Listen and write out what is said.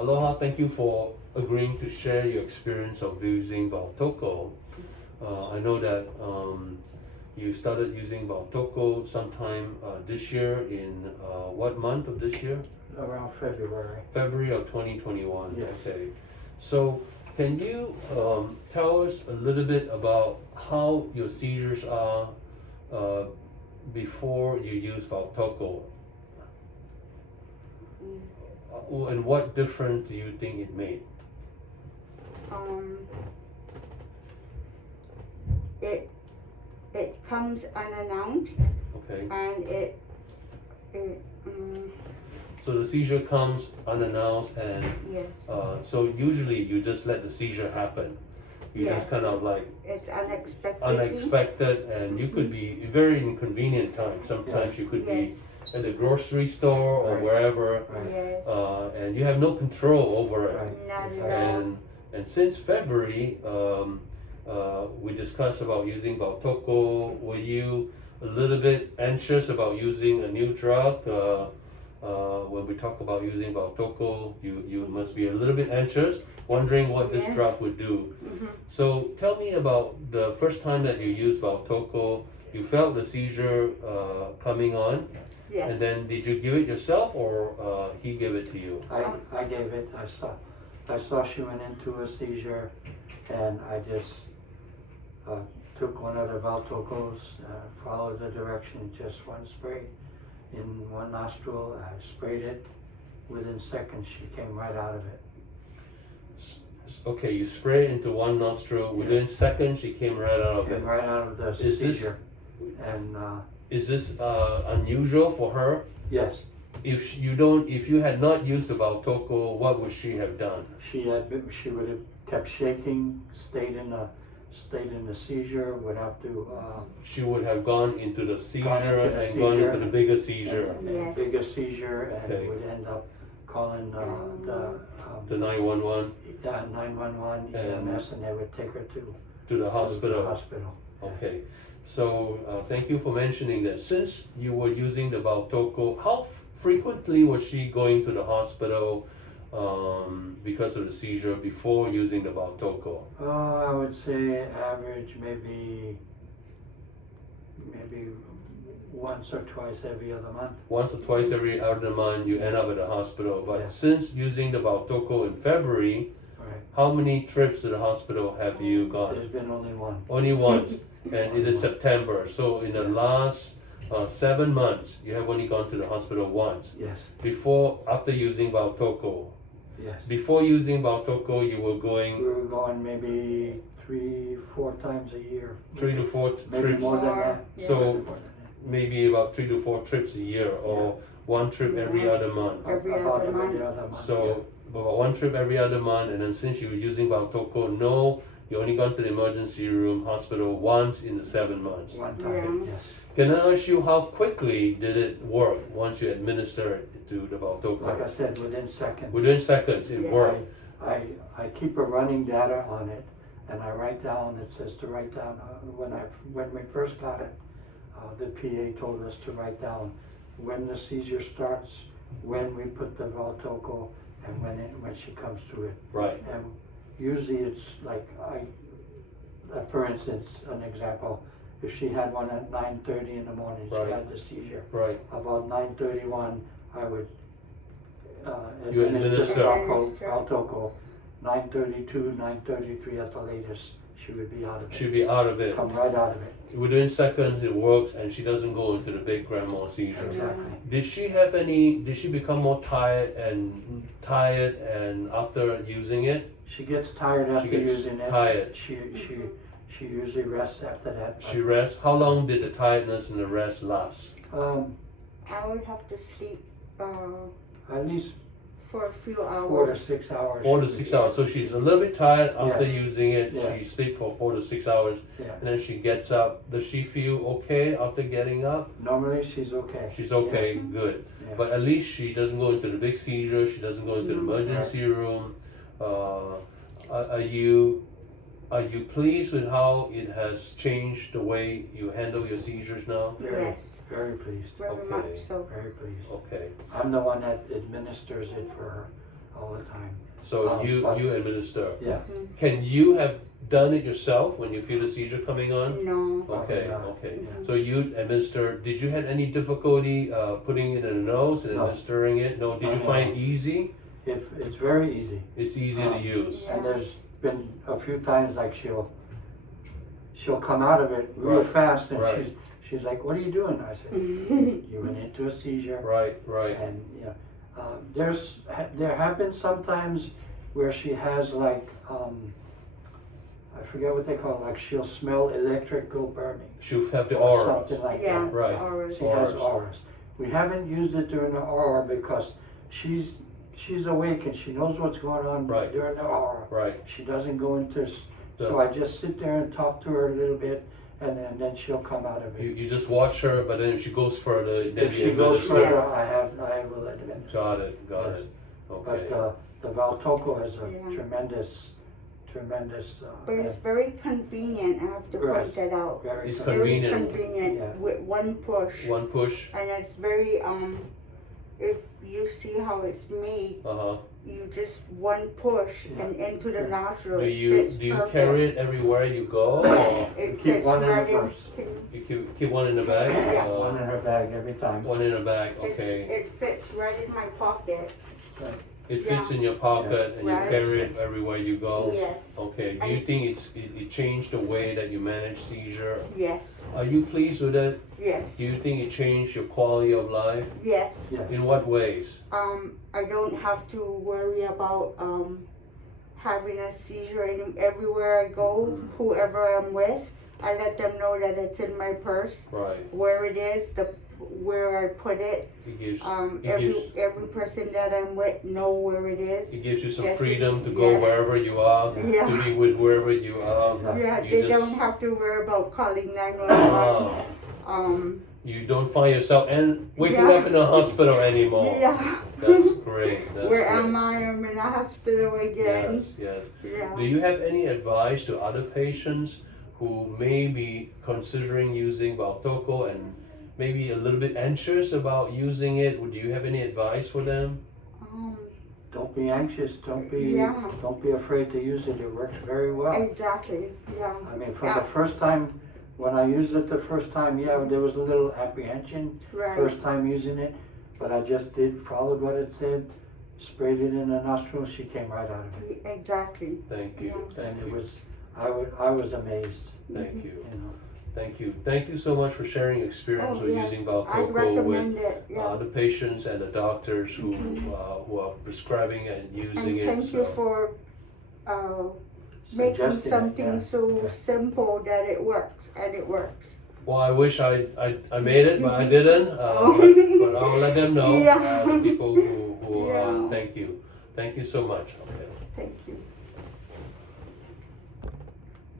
Aloha, thank you for agreeing to share your experience of using Baltoko. I know that you started using Baltoko sometime this year in what month of this year? Around February. February of 2021. Yes. Okay. So can you tell us a little bit about how your seizures are before you use Baltoko? And what difference do you think it made? It comes unannounced, Okay. and So the seizure comes unannounced, and yes, so usually you just let the seizure happen. You Yes. just kind of like it's unexpected. unexpected, and you could be very inconvenient time. Sometimes you could be at the grocery store or Right. wherever, Yes, and you have no control over it. Right. not Exactly. at all. And since February, we discussed about using Baltoko. Were you a little bit anxious about using a new drug? When we talk about using Baltoko, you must be a little bit anxious, wondering what this Yes. drug would do. Mhm. So tell me about the first time that you used Baltoko. You felt the seizure coming on, Yes. and then did you give it yourself, or he gave it to you? I gave it. I saw she went into a seizure, and I just took one of the Baltokos, followed the direction, just one spray in one nostril. I sprayed it. Within seconds, she came right out of it. Okay, you spray it into one nostril. Within seconds, she came right out of it. Came right out of the Is this- seizure. And Is this unusual for her? yes, If you had not used the Baltoko, what would she have done? she would have kept shaking, stayed in the seizure. Would have to She would have gone into the seizure into the and gone seizure. into the bigger seizure, and Yes. bigger seizure, and Okay. would end up calling the 911 911 And- EMS, and they would take her to to the the hospital. hospital. Okay, so thank you for mentioning that. Since you were using the Baltoko, how frequently was she going to the hospital because of the seizure before using the Baltoko? I would say average maybe once or twice every other month. Once or twice every other month, you end up at the hospital. But Yes. since using the Baltoko in February, Right. how many trips to the hospital have you gone? There's been only one. Only once, and it is September. So in the last 7 months, you have only gone to the hospital once. Yes. After using Baltoko. Yes. Before using Baltoko, you were We going were going maybe 3-4 times a year. 3 to 4 Maybe trips, more than that. Yeah. So- Maybe more than that. maybe about 3 to 4 trips a year, or one trip every Yeah. other month. Every About other every month. other month. So about one trip every other month, and then since you were using Baltoko, no, you only gone to the emergency room hospital once in the 7 months. One time. Yeah. Yes. Can I ask you how quickly did it work once you administer it to the Like I Baltoko? said, within seconds. Within seconds, it Yeah. worked. I keep a running data on it, and I write down. It says to write down when we first got it. The PA told us to write down when the seizure starts, when we put the Baltoko, and when she comes to it. Right. And usually it's like for instance, an example. If she had one at 9:30 in the morning, she Right. had the seizure. Right. About 9:31, I would You administer the administer. Baltoko. 9:32, 9:33 at the latest, she would be out of it. She'd be out of it. Come right out of it. Within seconds, it works, and she doesn't go into the big grandma seizure. Exactly. Did she become more tired and after using it? She gets tired after gets using it. tired. She usually rests after that. She rests. How long did the tiredness and the rest last? I would have to sleep At least for a few 4 to hours. 6 hours. 4 to 6 hours. So she's a little bit tired after Yeah. using it. Yeah. She sleeps for 4 to 6 hours, Yeah. and then she gets up. Does she feel okay after getting up? Normally she's okay. She's okay, good. Yeah. But at least she doesn't go into the big seizure. She doesn't go into the Mm. emergency room. Are you pleased with how it has changed the way you handle your seizures now? Yes, Very pleased. very Okay. much so. Very pleased. Okay. I'm the one that administers it for her. all the time. So you but- administer. Yeah. Can you have done it yourself when you feel a seizure coming on? No. Okay, not. okay. Yeah. So you administer. Did you have any difficulty putting it in the nose and No. administering it? No. Did you No. find it easy? It's very easy. It's easy to use. Yeah. And there's been a few times like she'll come out of it real Right. fast, and Right. she's like, "What are you doing?" I said, "You went into a seizure." Right, right. And there have been sometimes where she has like I forget what they call it, like she'll smell electrical burning She'll have the or auras. something like Yeah. that. Right. Auras. She has Auras. auras. We haven't used it during the aura because she's awake and she knows what's going on Right. during the aura. Right. She doesn't go into. So- So I just sit there and talk to her a little bit, and then she'll come out of You, it. you just watch her, but then if she goes further, then If you she goes administer. further, I will administer. Got it. Got Yes. it. Okay. But the Baltoko is a Yeah. tremendous. But it's very convenient, I have to Right. point that out. Very It's Very Convenient. convenient Yeah. with one push. One push. And it's very, if you see how it's made, Uh huh. you just one push Yeah. and into the nostril. Do It you fits do you perfect. carry it everywhere you go, or It keep fits one in the right in. purse. you keep one in the bag? Yeah. One in her bag every time. One in the bag. It- Okay. It fits right in my pocket. It fits in your pocket and you Right. carry it everywhere you go. Yes, Okay. Do you think it changed the way that you manage seizure? yes, Are you pleased with it? yes, Do you think it changed your quality of life? yes. Yes. In what ways? I don't have to worry about having a seizure everywhere I go, whoever I'm with. I let them know that it's in my purse, Right. where it is, where I put it. It gives Every gives- every person that I'm with know where it is. it gives you some Yes, freedom to go yeah. wherever you are, Yeah. to be with wherever you are. Yeah, You they just- don't have to worry about calling 911. Wow. You don't find yourself and waking Yeah. up in a hospital anymore. Yeah. That's great. That's Where great. am I? I'm in a hospital again. Yes, yes. Yeah. Do you have any advice to other patients who may be considering using Baltoko and maybe a little bit anxious about using it? Would you have any advice for them? Don't be anxious. Don't be. Yeah. Don't be afraid to use it. It works very well. Exactly. Yeah. I mean, from the first time when I used it the first time, yeah, there was a little apprehension Right. first time using it, but I just followed what it said, sprayed it in the nostril. She came right out of it, Exactly. Thank you. Yeah. Thank and it you. was. I was amazed. Thank you. You know. Thank you. Thank you so much for sharing your experience Oh, with yes. using I'd Baltoko recommend with it. Yeah. the patients and the doctors who are prescribing and using And it. thank you So, for making Suggesting it, something yeah. so Yeah. simple that it works, and it works. well, I wish I made it, but I didn't. Oh. But I'll let them know. Yeah. The people who Yeah. thank you. Thank you so much. Okay. Thank you.